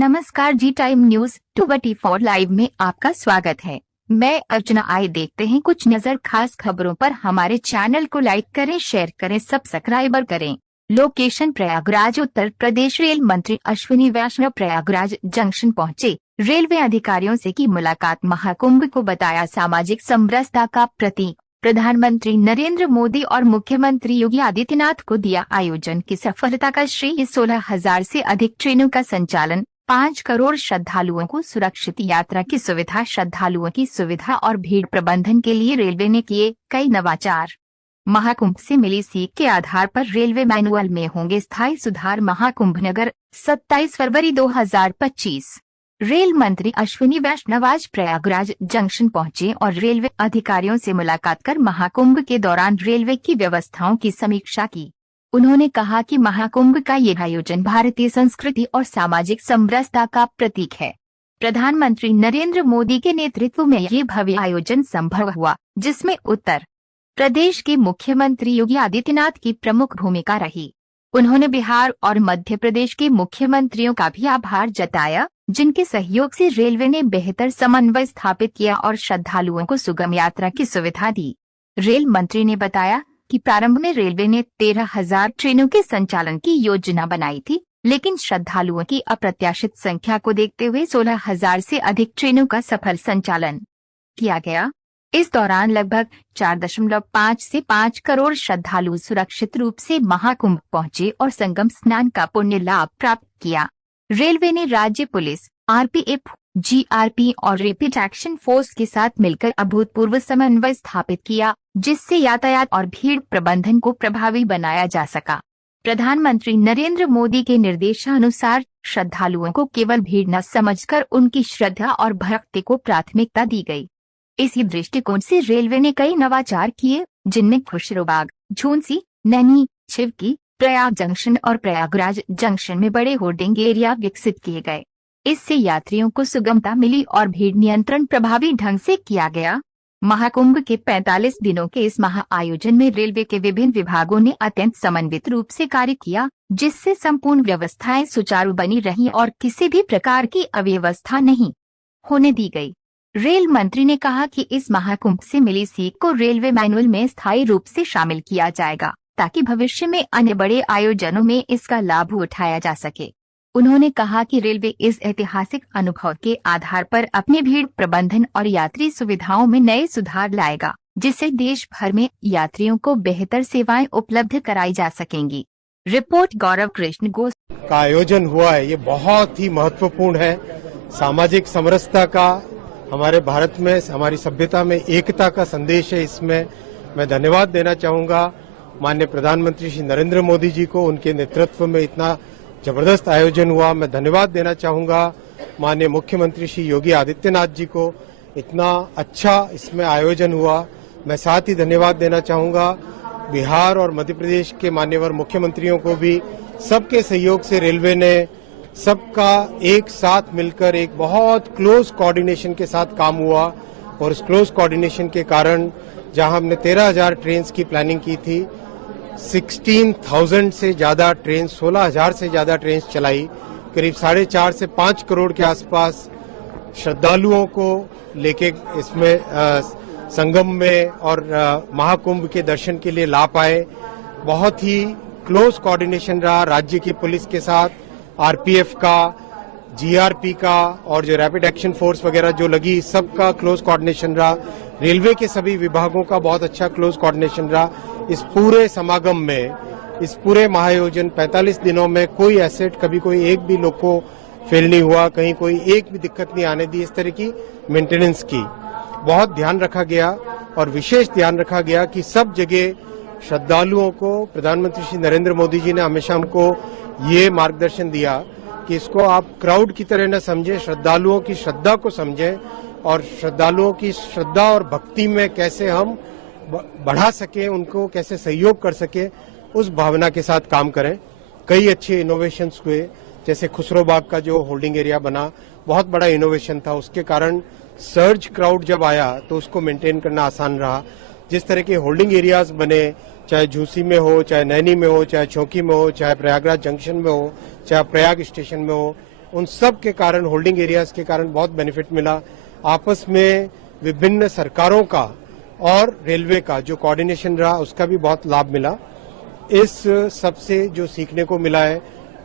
नमस्कार, जी time news 24 live में आपका स्वागत है। मैं अर्चना। आए देखते हैं कुछ नजर खास खबरों पर। हमारे चैनल को लाइक करें, शेयर करें, सब्सक्राइबर करें। लोकेशन प्रयागराज। उत्तर प्रदेश रेल मंत्री अश्विनी वैष्णव प्रयागराज जंक्शन पहुंचे। रेलवे अधिकारियों से की मुलाकात। महाकुंभ को बताया सामाजिक समरसता का प्रतीक। प्रधानमंत्री नरेंद्र मोदी और मुख्यमंत्री योगी आदित्यनाथ को दिया आयोजन की सफलता का श्रेय। 16,000 से अधिक ट्रेनों का संचालन, 5 करोड़ श्रद्धालुओं को सुरक्षित यात्रा की सुविधा। श्रद्धालुओं की सुविधा और भीड़ प्रबंधन के लिए रेलवे ने किए कई नवाचार। महाकुंभ से मिली सीख के आधार पर रेलवे मैनुअल में होंगे स्थायी सुधार। महाकुंभ नगर 27 फरवरी 2025। रेल मंत्री अश्विनी वैष्णव आज प्रयागराज जंक्शन पहुंचे और रेलवे अधिकारियों से मुलाकात कर महाकुंभ के दौरान रेलवे की व्यवस्थाओं की समीक्षा की। उन्होंने कहा कि महाकुंभ का ये आयोजन भारतीय संस्कृति और सामाजिक समरसता का प्रतीक है। प्रधानमंत्री नरेंद्र मोदी के नेतृत्व में ये भव्य आयोजन संभव हुआ, जिसमें उत्तर प्रदेश के मुख्यमंत्री योगी आदित्यनाथ की प्रमुख भूमिका रही। उन्होंने बिहार और मध्य प्रदेश के मुख्यमंत्रियों का भी आभार जताया, जिनके सहयोग से रेलवे ने बेहतर समन्वय स्थापित किया और श्रद्धालुओं को सुगम यात्रा की सुविधा दी। रेल मंत्री ने बताया कि प्रारंभ में रेलवे ने 13,000 ट्रेनों के संचालन की योजना बनाई थी, लेकिन श्रद्धालुओं की अप्रत्याशित संख्या को देखते हुए 16,000 से अधिक ट्रेनों का सफल संचालन किया गया। इस दौरान लगभग 4.5 से 5 करोड़ श्रद्धालु सुरक्षित रूप से महाकुंभ पहुंचे और संगम स्नान का पुण्य लाभ प्राप्त किया। रेलवे ने राज्य पुलिस, आरपीएफ, जीआरपी और रैपिड एक्शन फोर्स के साथ मिलकर अभूतपूर्व समन्वय स्थापित किया, जिससे यातायात और भीड़ प्रबंधन को प्रभावी बनाया जा सका। प्रधानमंत्री नरेंद्र मोदी के निर्देशानुसार श्रद्धालुओं को केवल भीड़ न समझकर उनकी श्रद्धा और भक्ति को प्राथमिकता दी गई। इसी दृष्टिकोण से रेलवे ने कई नवाचार किए, जिनमें खुशरूबाग, झूंसी, नैनी, छिवकी, प्रयाग जंक्शन और प्रयागराज जंक्शन में बड़े होर्डिंग एरिया विकसित किए गए। इससे यात्रियों को सुगमता मिली और भीड़ नियंत्रण प्रभावी ढंग से किया गया। महाकुंभ के 45 दिनों के इस महा आयोजन में रेलवे के विभिन्न विभागों ने अत्यंत समन्वित रूप से कार्य किया, जिससे संपूर्ण व्यवस्थाएं सुचारू बनी रहीं और किसी भी प्रकार की अव्यवस्था नहीं होने दी गई। रेल मंत्री ने कहा कि इस महाकुंभ से मिली सीख को रेलवे मैनुअल में स्थायी रूप से शामिल किया जाएगा, ताकि भविष्य में अन्य बड़े आयोजनों में इसका लाभ उठाया जा सके। उन्होंने कहा कि रेलवे इस ऐतिहासिक अनुभव के आधार पर अपने भीड़ प्रबंधन और यात्री सुविधाओं में नए सुधार लाएगा, जिससे देश भर में यात्रियों को बेहतर सेवाएं उपलब्ध कराई जा सकेंगी। रिपोर्ट गौरव कृष्ण गोस का आयोजन हुआ है, ये बहुत ही महत्वपूर्ण है। सामाजिक समरसता का, हमारे भारत में, हमारी सभ्यता में एकता का संदेश है। इसमें मैं धन्यवाद देना चाहूँगा माननीय प्रधानमंत्री श्री नरेंद्र मोदी जी को। उनके नेतृत्व में इतना जबरदस्त आयोजन हुआ। मैं धन्यवाद देना चाहूँगा माननीय मुख्यमंत्री श्री योगी आदित्यनाथ जी को, इतना अच्छा इसमें आयोजन हुआ। मैं साथ ही धन्यवाद देना चाहूँगा बिहार और मध्य प्रदेश के मान्यवर मुख्यमंत्रियों को भी। सबके सहयोग से रेलवे ने सबका एक साथ मिलकर एक बहुत क्लोज कोऑर्डिनेशन के साथ काम हुआ, और उस क्लोज कोऑर्डिनेशन के कारण जहां हमने 13,000 ट्रेन की प्लानिंग की थी, 16,000 से ज्यादा ट्रेन, 16,000 से ज्यादा ट्रेन चलाई। करीब 4.5 से 5 करोड़ के आसपास श्रद्धालुओं को लेके इसमें संगम में और महाकुंभ के दर्शन के लिए ला पाए। बहुत ही क्लोज कोऑर्डिनेशन रहा राज्य की पुलिस के साथ, आरपीएफ का, जीआरपी का और जो रैपिड एक्शन फोर्स वगैरह जो लगी, सबका क्लोज कोऑर्डिनेशन रहा। रेलवे के सभी विभागों का बहुत अच्छा क्लोज कोऑर्डिनेशन रहा। इस पूरे समागम में, इस पूरे महाआयोजन 45 दिनों में कोई एसेट, कभी कोई एक भी लोग को फेल नहीं हुआ, कहीं कोई एक भी दिक्कत नहीं आने दी। इस तरह की मेंटेनेंस की बहुत ध्यान रखा गया, और विशेष ध्यान रखा गया कि सब जगह श्रद्धालुओं को प्रधानमंत्री श्री नरेंद्र मोदी जी ने हमेशा हमको ये मार्गदर्शन दिया कि इसको आप क्राउड की तरह न समझें, श्रद्धालुओं की श्रद्धा को समझें, और श्रद्धालुओं की श्रद्धा और भक्ति में कैसे हम बढ़ा सकें, उनको कैसे सहयोग कर सकें, उस भावना के साथ काम करें। कई अच्छे इनोवेशंस हुए, जैसे खुसरोबाग का जो होल्डिंग एरिया बना, बहुत बड़ा इनोवेशन था। उसके कारण सर्ज क्राउड जब आया तो उसको मेंटेन करना आसान रहा। जिस तरह के होल्डिंग एरियाज बने, चाहे झूसी में हो, चाहे नैनी में हो, चाहे चौकी में हो, चाहे प्रयागराज जंक्शन में हो, चाहे प्रयाग स्टेशन में हो, उन सब के कारण, होल्डिंग एरियाज के कारण बहुत बेनिफिट मिला। आपस में विभिन्न सरकारों का और रेलवे का जो कोऑर्डिनेशन रहा उसका भी बहुत लाभ मिला। इस सबसे जो सीखने को मिला है,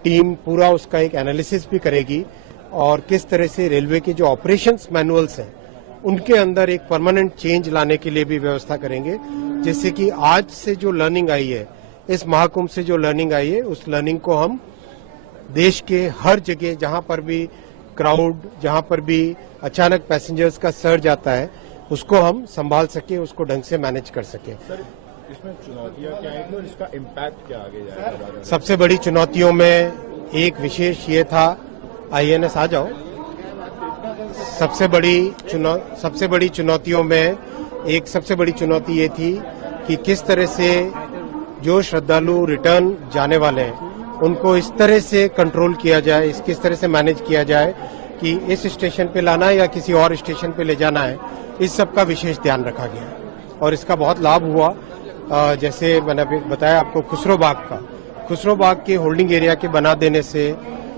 टीम पूरा उसका एक एनालिसिस भी करेगी और किस तरह से रेलवे के जो ऑपरेशंस मैनुअल्स हैं उनके अंदर एक परमानेंट चेंज लाने के लिए भी व्यवस्था करेंगे, जिससे कि आज से जो लर्निंग आई है, इस महाकुंभ से जो लर्निंग आई है, उस लर्निंग को हम देश के हर जगह जहां पर भी क्राउड, जहां पर भी अचानक पैसेंजर्स का सर्ज आता है, उसको हम संभाल सके, उसको ढंग से मैनेज कर सके। सर, इसमें चुनौतियां क्या आएंगी और इसका इम्पैक्ट क्या आगे जाएगा? सबसे बड़ी चुनौतियों में एक विशेष ये था, INS आ जाओ। सबसे बड़ी चुनौतियों में एक सबसे बड़ी चुनौती ये थी कि किस तरह से जो श्रद्धालु रिटर्न जाने वाले हैं उनको इस तरह से कंट्रोल किया जाए, किस तरह से मैनेज किया जाए कि इस स्टेशन पे लाना है या किसी और स्टेशन पे ले जाना है, इस सब का विशेष ध्यान रखा गया और इसका बहुत लाभ हुआ। जैसे मैंने अभी बताया आपको, खुसरो बाग के होल्डिंग एरिया के बना देने से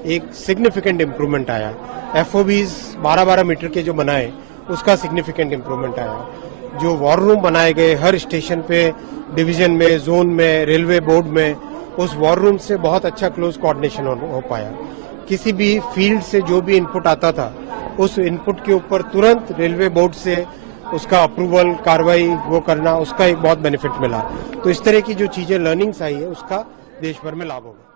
एक सिग्निफिकेंट इम्प्रूवमेंट आया। FOBs 12-12 मीटर के जो बनाए उसका सिग्निफिकेंट इम्प्रूवमेंट आया। जो वॉर रूम बनाए गए हर स्टेशन पे, डिवीजन में, जोन में, रेलवे बोर्ड में, उस वॉर रूम से बहुत अच्छा क्लोज कोऑर्डिनेशन हो पाया। किसी भी फील्ड से जो भी इनपुट आता था, उस इनपुट के ऊपर तुरंत रेलवे बोर्ड से उसका अप्रूवल, कार्रवाई वो करना, उसका एक बहुत बेनिफिट मिला। तो इस तरह की जो चीजें लर्निंग्स आई है उसका देश भर में लाभ होगा।